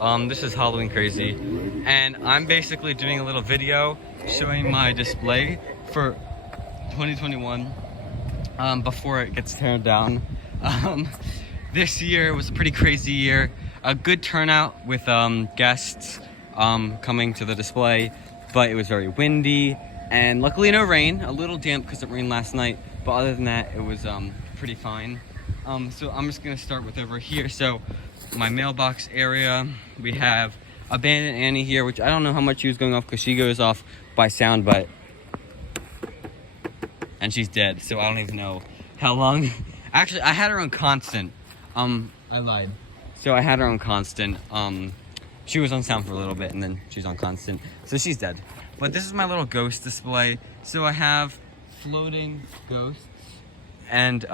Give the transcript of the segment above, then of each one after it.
This is Halloween Crazy, and I'm basically doing a little video showing my display for 2021 before it gets torn down. This year was a pretty crazy year. A good turnout with guests coming to the display, but it was very windy and luckily no rain. A little damp because it rained last night, but other than that, it was pretty fine. So I'm just gonna start with over here. So my mailbox area, we have Abandoned Annie here, which I don't know how much she was going off because she goes off by sound, but and she's dead, so I don't even know how long. Actually, I had her on constant. I lied. So I had her on constant. She was on sound for a little bit and then she's on constant, so she's dead. But this is my little ghost display. So I have floating ghosts, and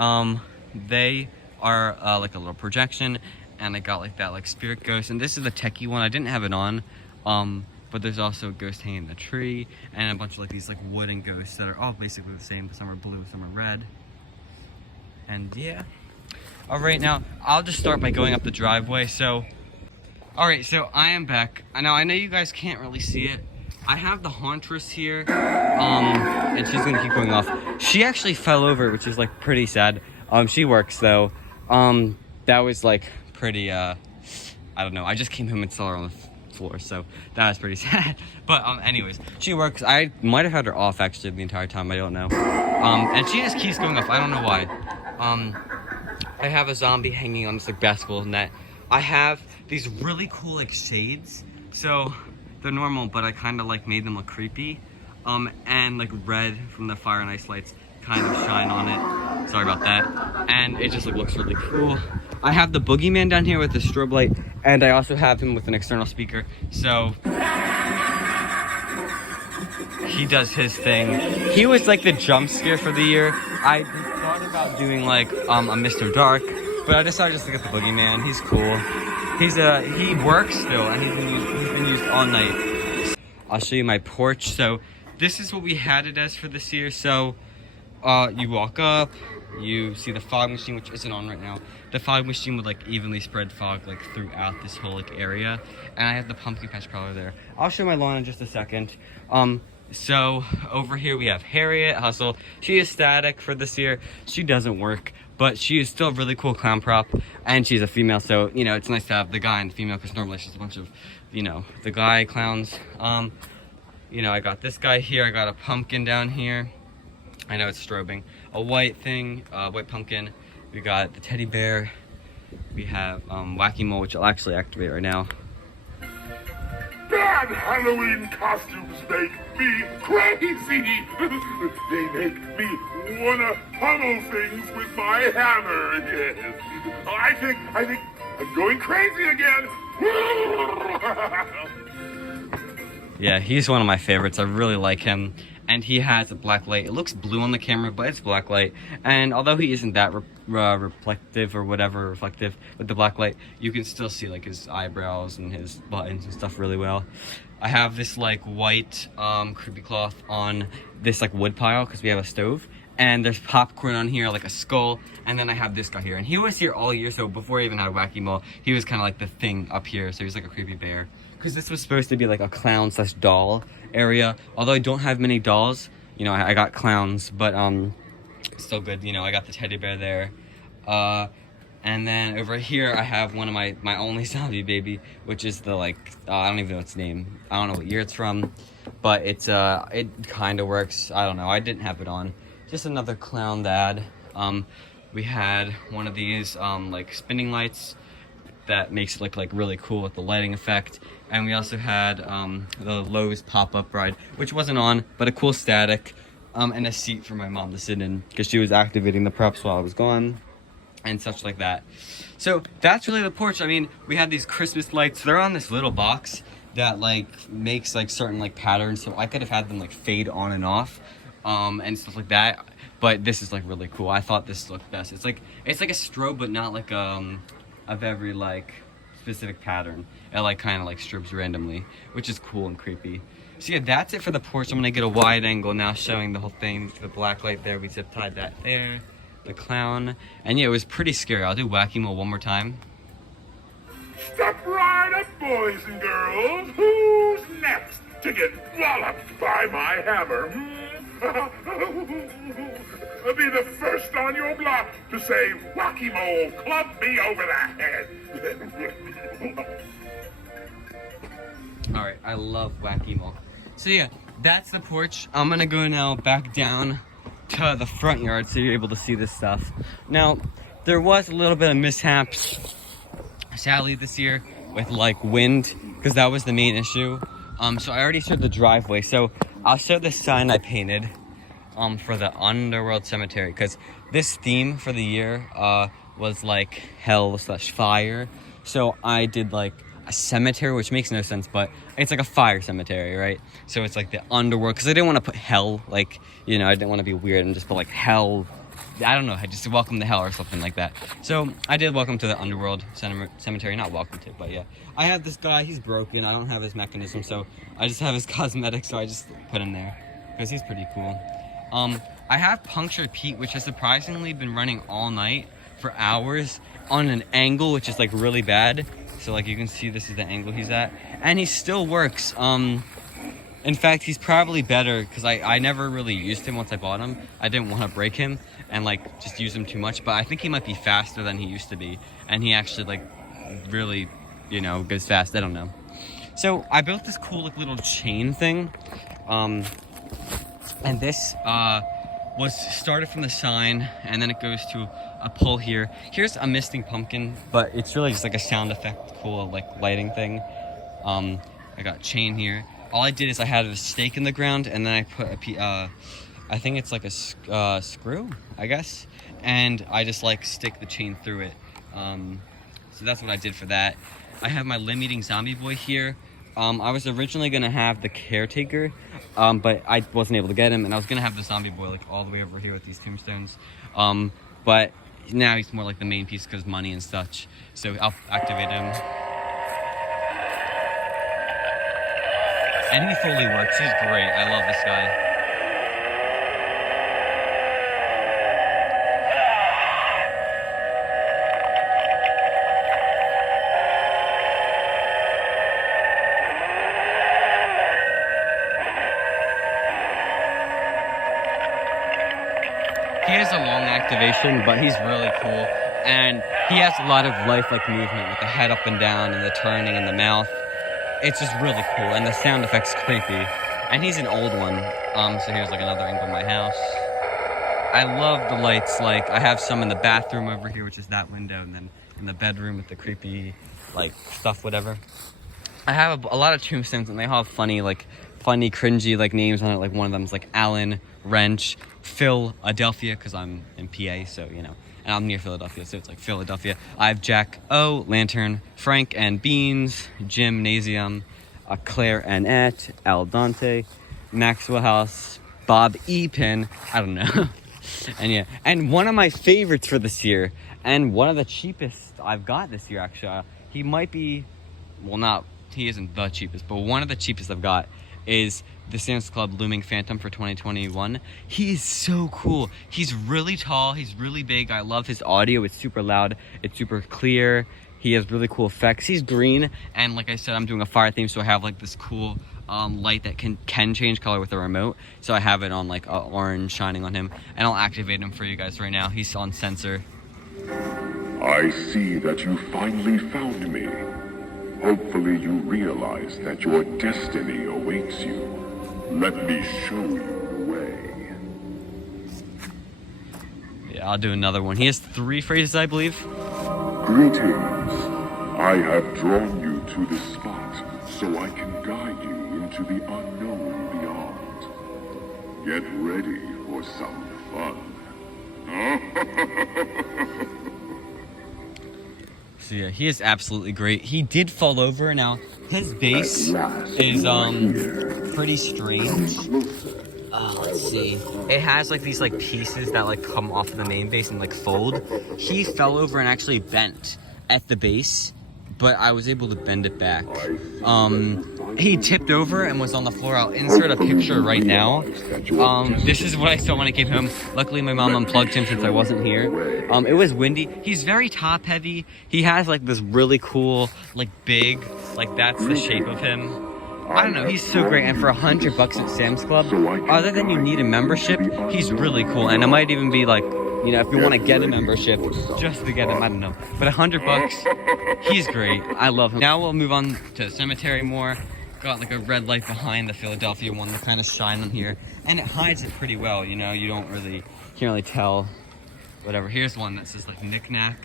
they are like a little projection, and I got like that like spirit ghost, and this is the techie one. I didn't have it on, but there's also a ghost hanging in the tree, and a bunch of like these like wooden ghosts that are all basically the same, but some are blue, some are red. And yeah. All right, now I'll just start by going up the driveway. So, all right, so I am back. I know you guys can't really see it. I have the hauntress here, and she's gonna keep going off. She actually fell over, which is like pretty sad. She works though. That was like pretty, I don't know. I just came home and saw her on the floor, so that was pretty sad. But anyways, she works. I might have had her off actually the entire time. I don't know. And she just keeps going off. I don't know why. I have a zombie hanging on this like basketball net. I have these really cool like shades. So they're normal, but I kind of like made them look creepy. And like red from the fire and ice lights kind of shine on it. Sorry about that. And it just like looks really cool. I have the boogeyman down here with the strobe light, and I also have him with an external speaker. So he does his thing. He was like the jump scare for the year. I thought about doing like a Mr. Dark, but I decided just to get the boogeyman. He's cool. He works still, and he's been used all night. I'll show you my porch. So this is what we had it as for this year. So you walk up, you see the fog machine, which isn't on right now. The fog machine would like evenly spread fog like throughout this whole like area, and I have the pumpkin patch color there. I'll show my lawn in just a second. So over here we have Harriet Hustle. She is static for this year. She doesn't work, but she is still a really cool clown prop, and she's a female, so you know it's nice to have the guy and the female, because normally it's just a bunch of, you know, the guy clowns. You know, I got this guy here. I got a pumpkin down here. I know it's strobing. A white thing, white pumpkin. We got the teddy bear. We have Wacky Mole, which I'll actually activate right now. Bad Halloween costumes make me crazy. They make me wanna pummel things with my hammer. Yes. I think I'm going crazy again. Yeah, he's one of my favorites. I really like him. And he has a black light. It looks blue on the camera, but it's black light. And although he isn't that reflective or whatever, reflective with the black light, you can still see like his eyebrows and his buttons and stuff really well. I have this like white creepy cloth on this like wood pile because we have a stove. And there's popcorn on here, like a skull. And then I have this guy here. And he was here all year, so before I even had Wacky Mole, he was kind of like the thing up here. So he's like a creepy bear. Because this was supposed to be like a clown / doll area. Although I don't have many dolls, you know, I got clowns, but still good. You know, I got the teddy bear there. And then over here I have one of my only zombie baby, which is the like I don't even know its name. I don't know what year it's from, but it's it kind of works. I don't know. I didn't have it on. Just another clown dad. We had one of these like spinning lights that makes it look like really cool with the lighting effect. And we also had the Lowe's pop-up ride, which wasn't on, but a cool static, and a seat for my mom to sit in because she was activating the props while I was gone and such like that. So that's really the porch. I mean, we had these Christmas lights. They're on this little box that like makes like certain like patterns, so I could have had them like fade on and off and stuff like that. But this is like really cool. I thought this looked best. It's like a strobe, but not like a very like specific pattern. It like kind of like strobes randomly, which is cool and creepy. So yeah, that's it for the porch. I'm gonna get a wide angle now showing the whole thing. The black light there, we zip tied that there, the clown, and yeah, it was pretty scary. I'll do Wacky Mole one more time. Step right up, boys. boys and girls, who's next to get walloped by my hammer? Be the first on your block to say, Wacky Mole, club me over the head. Alright, I love Wacky Mole. So yeah, that's the porch. I'm gonna go now back down to the front yard so you're able to see this stuff. Now, there was a little bit of mishaps, sadly, this year with like wind, because that was the main issue. So I already showed the driveway. So I'll show the sign I painted for the Underworld Cemetery, because this theme for the year was like hell/fire. So I did like a cemetery, which makes no sense, but it's like a fire cemetery, right? So it's like the underworld, because I didn't want to put hell, like, you know, I didn't want to be weird and just put like hell, I don't know, I just welcome to hell or something like that. So I did welcome to the Underworld Cemetery, not welcome to, but yeah. I have this guy, he's broken, I don't have his mechanism, so I just have his cosmetics, so I just put him there, because he's pretty cool. I have Punctured Pete, which has surprisingly been running all night for hours on an angle, which is like really bad. So like you can see, this is the angle he's at, and he still works. In fact, he's probably better, because I never really used him once I bought him. I didn't want to break him and like just use him too much, but I think he might be faster than he used to be, and he actually like really, you know, goes fast. I don't know. So I built this cool like little chain thing, and this was started from the sign, and then it goes to a pole here. Here's a misting pumpkin, but it's really just like a sound effect, cool like lighting thing. I got chain here. All I did is I had a stake in the ground, and then I put a I think it's like a screw, I guess, and I just like stick the chain through it. So that's what I did for that. I have my limb-eating zombie boy here. I was originally gonna have the caretaker, but I wasn't able to get him, and I was gonna have the zombie boy like all the way over here with these tombstones. But now he's more like the main piece because money and such. So I'll activate him. And he fully works. He's great. I love this guy. He has a long activation, but he's really cool. And he has a lot of lifelike movement with the head up and down and the turning and the mouth. It's just really cool, and the sound effect's creepy. And he's an old one. So here's like another angle of my house. I love the lights. Like I have some in the bathroom over here, which is that window, and then in the bedroom with the creepy like stuff, whatever. I have a lot of tombstones, and they all have funny, cringy like names on it. Like one of them is like Alan Wrench, Philadelphia, because I'm in PA, so you know, and I'm near Philadelphia, so it's like Philadelphia. I have Jack O, Lantern, Frank and Beans, Gymnasium, Claire Annette, Al Dante, Maxwell House, Bob E. Pin, I don't know. And yeah, and one of my favorites for this year, and one of the cheapest I've got this year actually, he might be, well, he isn't the cheapest, but one of the cheapest I've got is the Sam's Club Looming Phantom for 2021. He is so cool. He's really tall. He's really big. I love his audio. It's super loud. It's super clear. He has really cool effects. He's green, and like I said, I'm doing a fire theme, so I have like this cool light that can change color with the remote. So I have it on like orange shining on him, and I'll activate him for you guys right now. He's on sensor. I see that you finally found me. Hopefully you realize that your destiny awaits you. Let me show you the way. Yeah, I'll do another one. He has 3 phrases, I believe. Greetings. I have drawn you to this spot so I can guide you into the unknown beyond. Get ready for some fun. So yeah, he is absolutely great. He did fall over. Now his base is pretty strange. Let's see. It has like these like pieces that like come off of the main base and like fold. He fell over and actually bent at the base, but I was able to bend it back. He tipped over and was on the floor. I'll insert a picture right now. This is what I saw when I came home. Luckily, my mom unplugged him since I wasn't here. It was windy. He's very top heavy. He has like this really cool, like big, like that's the shape of him. I don't know, he's so great, and for $100 at Sam's Club, other than you need a membership, he's really cool, and it might even be like, you know, if you want to get a membership, just to get him, I don't know, but $100, he's great, I love him. Now we'll move on to the cemetery more. Got like a red light behind the Philadelphia one to kind of shine on here, and it hides it pretty well, you know, you can't really tell, whatever. Here's one that says like knick-knack,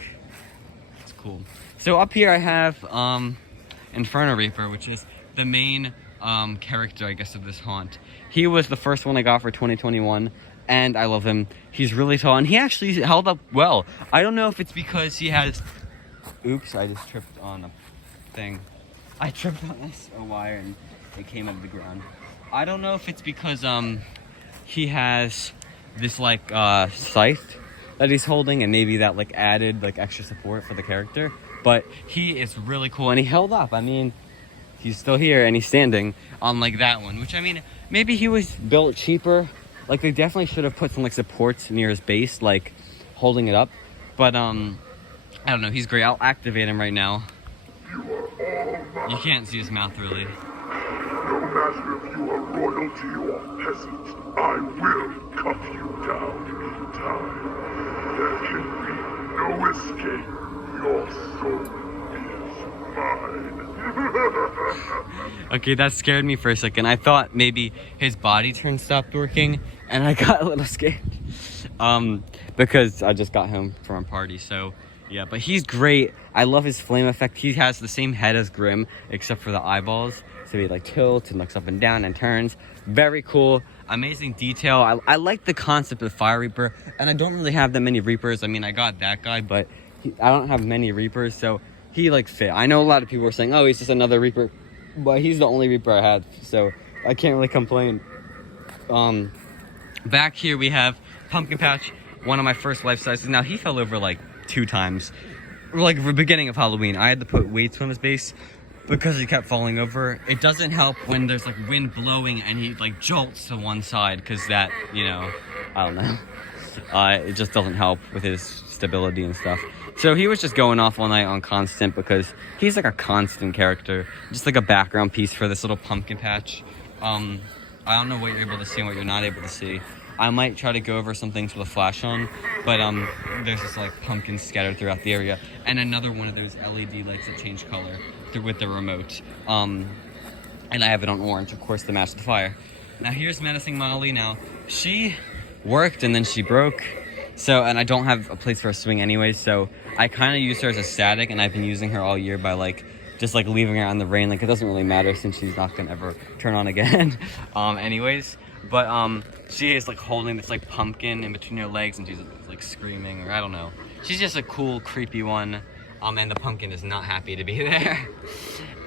it's cool. So up here I have Inferno Reaper, which is the main character, I guess, of this haunt. He was the first one I got for 2021, and I love him. He's really tall, and he actually held up well. I don't know if it's because he has... Oops, I just tripped on a thing. I tripped on a wire, and it came out of the ground. I don't know if it's because he has this, like, scythe that he's holding, and maybe that, like, added, like, extra support for the character. But he is really cool, and he held up. I mean... He's still here and he's standing on like that one, which I mean, maybe he was built cheaper. Like they definitely should have put some like supports near his base, like holding it up. But I don't know, he's great. I'll activate him right now. You can't see his mouth really. No matter if you are royalty or peasant, I will cut you down in time. There can be no escape. Your soul is mine. Okay, that scared me for a second. I thought maybe his body turn stopped working, and I got a little scared. Because I just got home from a party, so yeah. But he's great. I love his flame effect. He has the same head as Grimm, except for the eyeballs. So he like tilts and looks up and down and turns. Very cool. Amazing detail. I like the concept of Fire Reaper, and I don't really have that many Reapers. I mean, I got that guy, but I don't have many Reapers, so he like fit. I know a lot of people are saying, oh, he's just another Reaper, but he's the only Reaper I had, so I can't really complain. Back here we have Pumpkin Patch, one of my first life sizes. Now he fell over like 2 times, like the beginning of Halloween. I had to put weights on his base because he kept falling over. It doesn't help when there's like wind blowing and he like jolts to one side, because that, you know, I don't know. It just doesn't help with his stability and stuff. So he was just going off all night on constant because he's like a constant character, just like a background piece for this little pumpkin patch. I don't know what you're able to see and what you're not able to see. I might try to go over some things with a flash on, but there's just like pumpkins scattered throughout the area, and another one of those LED lights that change color with the remote. And I have it on orange, of course, to match the fire. Now here's Menacing Molly. Now she worked and then she broke. So, and I don't have a place for a swing anyways, so I kind of use her as a static, and I've been using her all year by like, just like leaving her out in the rain. Like it doesn't really matter since she's not gonna ever turn on again. Anyways, but she is like holding this like pumpkin in between her legs, and she's like screaming, or I don't know. She's just a cool, creepy one. And the pumpkin is not happy to be there.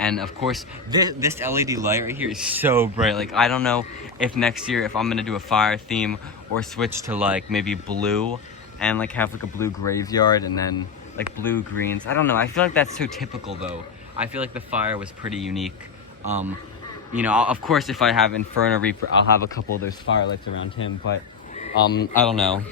And of course, this LED light right here is so bright. Like, I don't know if next year, if I'm gonna do a fire theme or switch to like maybe blue and like have like a blue graveyard and then like blue greens. I don't know. I feel like that's so typical though. I feel like the fire was pretty unique. You know, of course, if I have Inferno Reaper, I'll have a couple of those firelights around him, but I don't know.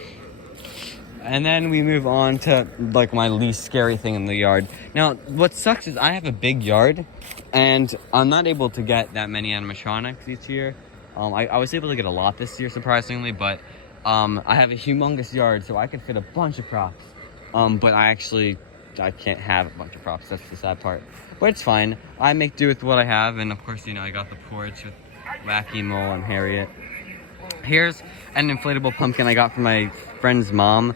And then we move on to like my least scary thing in the yard. Now, what sucks is I have a big yard, and I'm not able to get that many animatronics each year. I was able to get a lot this year, surprisingly, but I have a humongous yard, so I could fit a bunch of props. But I can't have a bunch of props. That's the sad part. But it's fine. I make do with what I have, and of course, you know, I got the porch with Wacky Mole and Harriet. Here's an inflatable pumpkin I got from my friend's mom.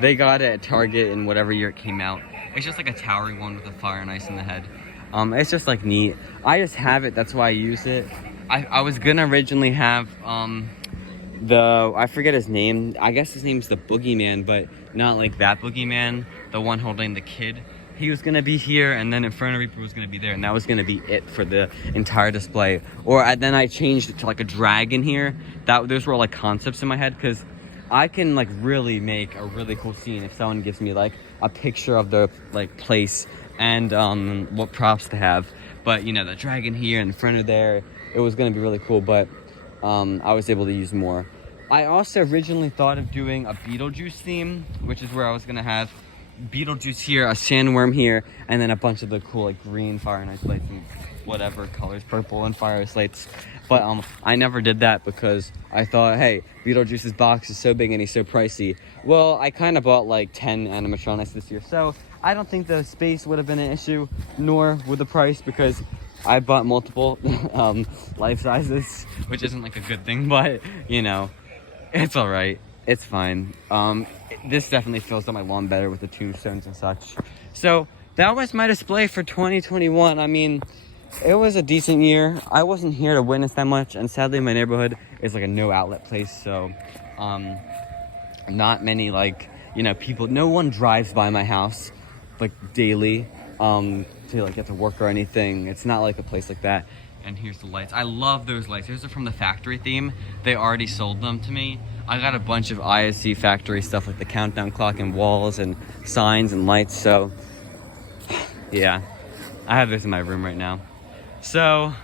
They got it at Target in whatever year it came out. It's just like a towery one with a fire and ice in the head. It's just like neat. I just have it, that's why I use it. I was gonna originally have I forget his name. I guess his name's the Boogeyman, but not like that Boogeyman, the one holding the kid. He was gonna be here, and then Inferno Reaper was gonna be there, and that was gonna be it for the entire display. Then I changed it to like a dragon here. Those were like concepts in my head, because I can like really make a really cool scene if someone gives me like a picture of the like place and what props to have. But you know, the dragon here in front of there, it was gonna be really cool, but I was able to use more. I also originally thought of doing a Beetlejuice theme, which is where I was gonna have Beetlejuice here, a sandworm here, and then a bunch of the cool like green fire and ice lights and whatever colors, purple and fire ice lights. But I never did that because I thought, hey, Beetlejuice's box is so big and he's so pricey. Well, I kind of bought like 10 animatronics this year, so I don't think the space would have been an issue, nor would the price, because I bought multiple life sizes, which isn't like a good thing, but you know, it's all right. It's fine. This definitely fills up my lawn better with the tombstones and such. So that was my display for 2021. I mean, it was a decent year. I wasn't here to witness that much, and sadly my neighborhood is like a no outlet place, so not many, like, you know, people, no one drives by my house like daily to like get to work or anything. It's not like a place like that. And here's the lights. I love those lights. Those are from the factory theme. They already sold them to me. I got a bunch of ISC factory stuff, like the countdown clock and walls and signs and lights. So yeah, I have this in my room right now. So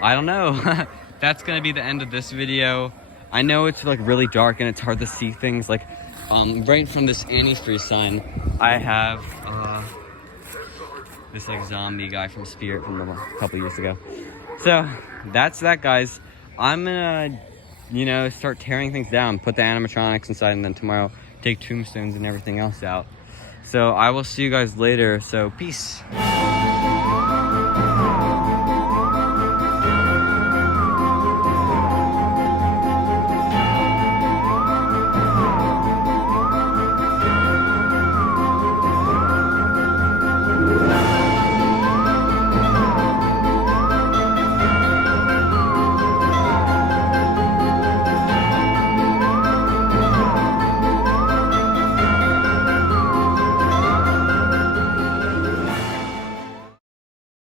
I don't know. That's gonna be the end of this video. I know it's like really dark and it's hard to see things. Like right from this antifreeze sign, I have this like zombie guy from Spirit from a couple years ago. So that's that, guys. I'm gonna, you know, start tearing things down, put the animatronics inside, and then tomorrow take tombstones and everything else out. So I will see you guys later. So peace.